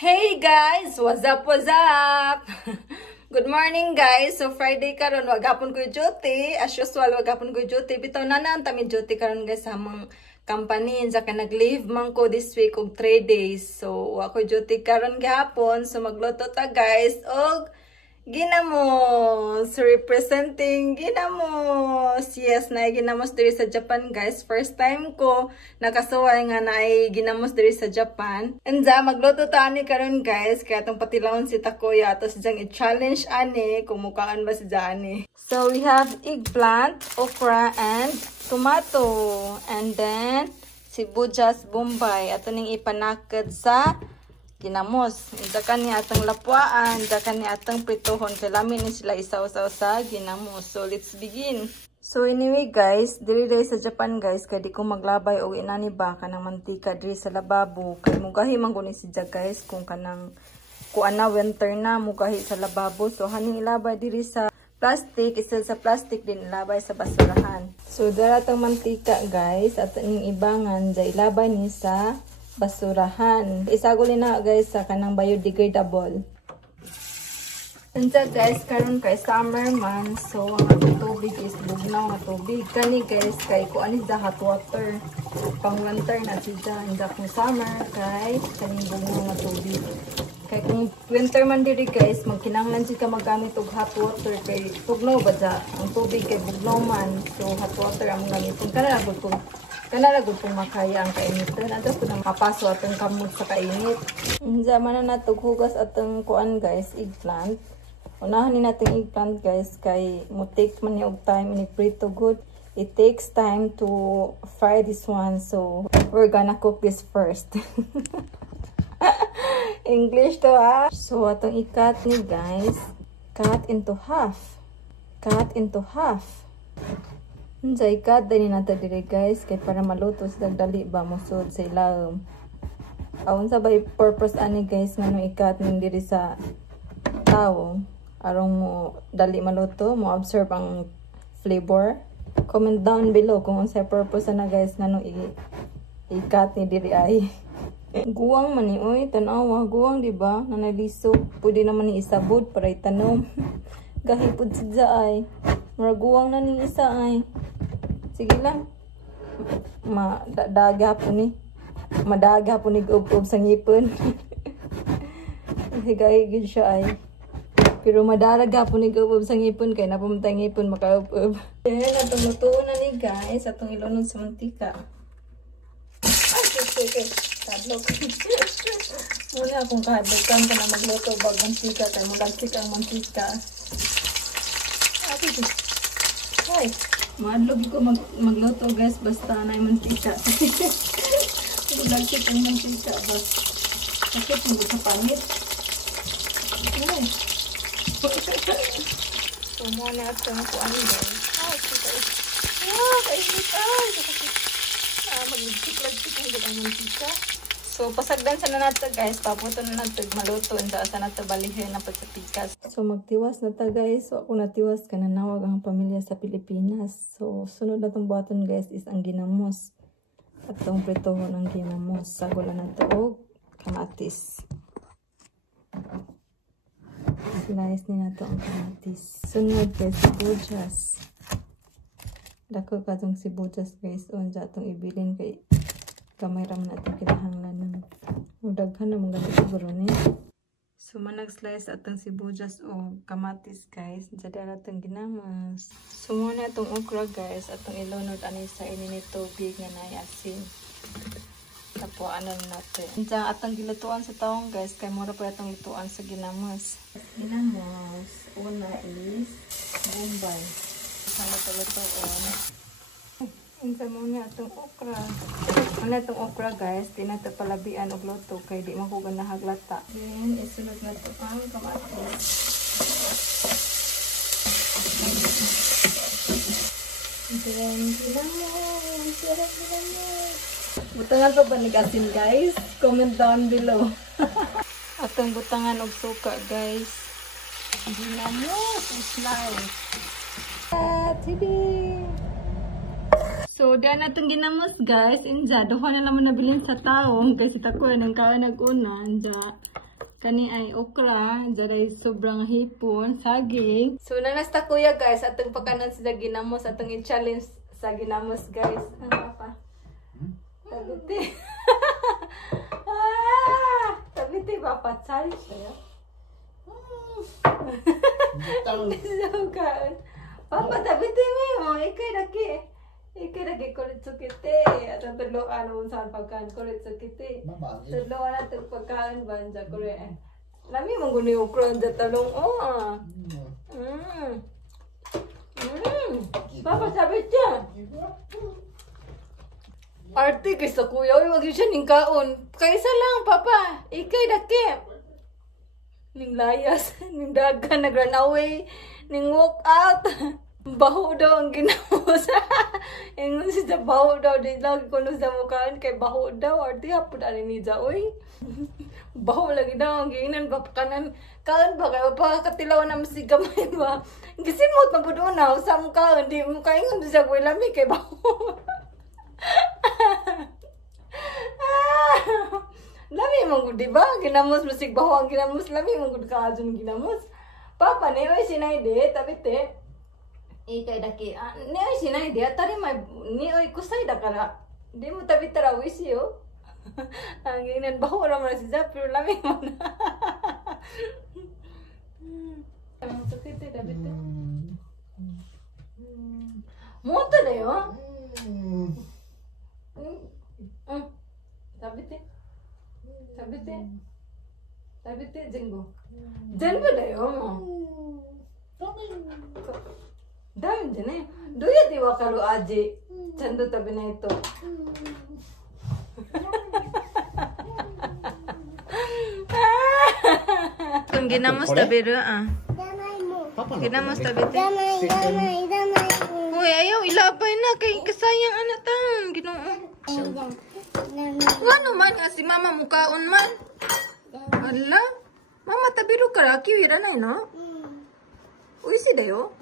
Hey guys! What's up? What's up? Good morning guys! So Friday karon wag hapon ko duty. As usual wag hapon ko duty. Bitaw na tami duty karon guys sa mga company. Saka nag-leave man ko this week og 3 days. So ako duty karon gihapon. So magluto ta guys og ginamos, representing ginamos. Yes, na ginamos diri sa Japan guys. First time ko nakasuway nga na ay ginamos diri sa Japan. Anza magluto ta ani karon guys, kaya tong patilawon si Takoya ato sidyang i-challenge ani kung mukaan ba si ani. So we have eggplant, okra and tomato, and then sibuyas bombay ato ning ipanakad sa ginamos. Dakan ni atang lapuan, dakan ni atang pritohon. Kay lamin ni sila isaw-saw sa ginamos. So let's begin. So anyway guys, diri sa Japan guys, kay di ko maglabay og inani ba kanang mantika diri sa lababo. Kay mugahi man guni sidya guys kung kanang kuana winter na mugahi sa lababo. So haning ilabay diri sa plastic, isa sa plastic din ilabay sa basurahan. So dara tong mantika guys, at ning ibangan dai ilabay ni sa basurahan. Isaguli na guys sa kanang biodegradable. Unsa guys, karon kay summer man, so ang tubig is bugnaw nga tubig. Kani guys kay kuan sa hot water. Pang winter na siya, inda kung summer kay kaning bugnaw nga tubig. Kay kung winter man diri guys, magkinahanglan siya ka magamit og hot water kay tugnaw ba ja ang tubig kay bugnaw man. So hot water ang gamiton kanaragod kung makaya ang kainitan. Ato po nang mapaso atong kamot sa kainit. Zaman na natog hugas atong kuan guys, eggplant. Unahan ni natin eggplant guys kay mo take man ni og time ni prito good. It takes time to fry this one, so we're gonna cook this first. English to ha. So atong i-cut ni guys, cut into half. Cut into half. Sa ikat din nato dire guys kay para maluto sa dali ba musod sa ilalim. Aun sa bay purpose ani guys ngano ikat ning diri sa tao arong mo dali maluto, mo absorb ang flavor. Comment down below kung unsa purpose na guys ngano ikat ni diri ay. Guwang man ni oy, tan-awa guwang di ba? Nanalisok, pwede naman ni isabod para itanom. Gahipod sidya ay. Maraguwang na ni isa ay. Sige lang. Madaga po ni. Madaga po ni gub-gub sa ngipon. Higay-higid siya ay. Pero madaraga po ni gub-gub sa ngipon kaya napumunta ngipon makaub-ub. Then, atong lutuon na ni guys. Atong ilunod sa mantika. Ay, okay. Kadlok. Muna akong kahadlokan ka na magluto bag mantika. Kaya malagsik ang mantika. Ay, madlog ko magluto guys basta na yung mantika. Maglagsit ang mantika ba? Sakit mo sa pangit. Ay. So muna ito na po ano guys. Ay, kainit. Ay, maglagsit ang mantika. So, pasagdan sa na nato guys, paputo na nato maluto, and sa nato balihin na sa pikas. So, magtiwas na ta guys. So, ako natiwas ka nanawag ang pamilya sa Pilipinas. So, sunod na itong buhaton guys is ang ginamos. At itong pritohon ng ginamos. Sagula na ito o kamatis. Slice ni nato ang kamatis. Sunod guys, sibuyas. Dako ka itong sibuyas guys. O, itong ibilin kay kamay raman natin kinahanglan ng udaghan na mga siguro ni. So manag-slice atong sibuyas o kamatis guys. Jadi atong ginamas. So muna atong okra guys. Atong ilunod ani sa ini tubig nga nay asin. Tapuan na natin. Diyan atong gilutuan sa taong guys. Kay mura pa atong lutuan sa ginamas. Ginamas. Una is bombay. Sama lutuan. Unsa muna atong okra. Ano itong okra guys, di na ito palabian og luto kay di man ko ganahaglata. Then, isunod na ito ang kamatis. Then, ginamos. Butangan pa ba nag-asin guys? Comment down below. Atong butangan og suka guys. Ginamos, slice. Tibi! So, diyan natin ginamos guys. Inja, doon na naman nabilin sa taong. Kasi tako, nang kawa nag-una. Inja, Kani ay okra, jaray sobrang hipon, saging. So nanas ta kuya guys, atong pakanan sa ginamos, atong i-challenge sa ginamos guys. Ano pa? Tabiti. Tabiti ba patsal siya? Papa tabiti mo, ikay laki. Ikay lagi kulit sukite. Atong tuloan mo saan pagkaan kulit sukite. Tuloan atong pagkaan banja kulit. Lami mong guni ukra dyan talong. Papa sabi siya. Arte kay sa kuya. Uy, wag yun siya ning kaon. Kaisa lang, papa. Ikay laki. Ning layas. Ning dagan. Nag-run away. Ning walk out. Baho daw ang ginamos. Ingon siya baho daw. Di lagi kuno sa mukhaan kay baho daw. Arte hapon ani ni ja oy. Baho lagi daw ang giinan ba kanan. Kaon ba kay pakakatilaw na si gamay ba. Gisimot na pud una sa mukha di mo kaingon siya ko lami kay baho. Lami mong gud diba? Ginamos musik baho ang ginamos lami mong gud kaadun ginamos. Papa ne oy sinayde tabite. Ikay daki, ni ay sinay dia tari may ni oy kusay da kara. Di mo tabi tara wisi yo. Ang inan baho ra man si Zap pero lami mo na. Ang sakit da bita. Mo ta na yo. Tabite. Tabite. Tabite jenggo. Jenggo da yo. Dami dyan eh. Doya diwa kalu aji. Chando tabi na ito. Kung ginamos tabi ro ginamos tabi te. Uy, ayaw ilapay na kay kasayang anak tang. Ginoo. Ano man nga si mama mukaon man. Ala. Mama tabi ro kara kiwira na no. Uy, si dayo?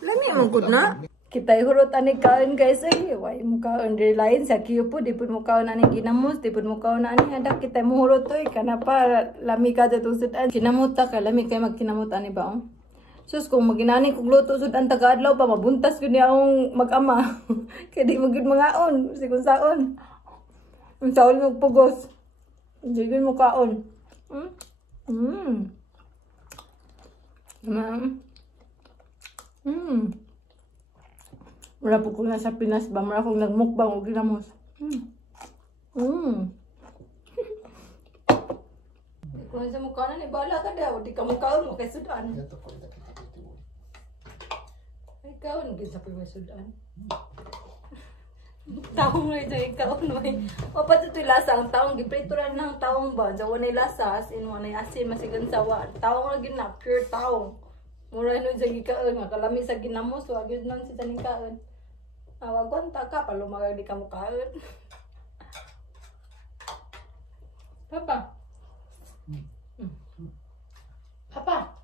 Lami mo gud na. Kita ihurot ani kaon guys ay way mo kaon lain sa kiyo po di pud mo kaon ani ginamos di pud mo kaon ani ada kita mo hurot oy kana pa lami ka jatong sudan kinamot ta ka lami kay magkinamot ani ba sus kung maginani kog luto sudan taga-adlaw pa mabuntas gud ni akong mag-ama kay di mo gud mangaon sigon saon unsaon mo pugos di gud mo kaon Wala po kong nasa Pinas ba? Mara kong nagmukbang o ginamos. Kung nasa mukha na ni bala ka daw. Di ka mukha mo kay sudan. Ay ikaw, naging sa piwa sudan. Taong na ito ikaw. O pati ito'y lasa. Ang taong giprituran ng taong ba? Diyan wanay lasa. As in wanay asin. Masigan sawa. Taong na gina. Pure taong. Mura nun sa gikaon nga kalami sa ginamos wag yun nun si taning kaon. Wagwan ta ka palumagag di ka mo kaon. Papa. Papa.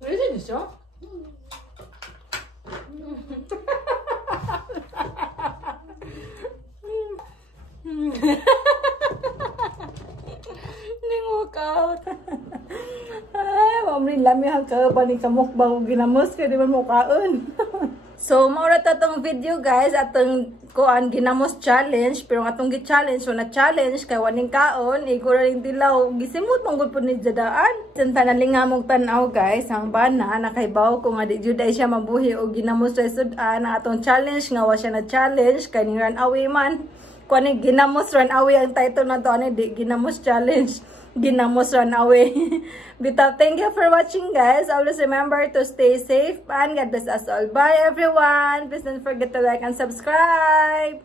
Really, this one? Ningok out. Ay, mamrin lami ang kaban ni kamukbang ginamos kay di man mo kaon. So, maura ta tong video guys atong kuan ginamos challenge pero atong gi-challenge so na challenge kay waning kaon igura ring dilaw gisimot mong gud pud ni jadaan. Santa nalingamog tan-aw guys ang bana nakaibaw ko nga di jud ay siya mabuhi og ginamos sa sudan atong challenge nga wa siya na challenge kay ning run away man. Kuan ginamos run away ang title na to ani di ginamos challenge. Ginamos run away. Bitaw, thank you for watching guys. Always remember to stay safe and God bless us all. Bye everyone. Please don't forget to like and subscribe.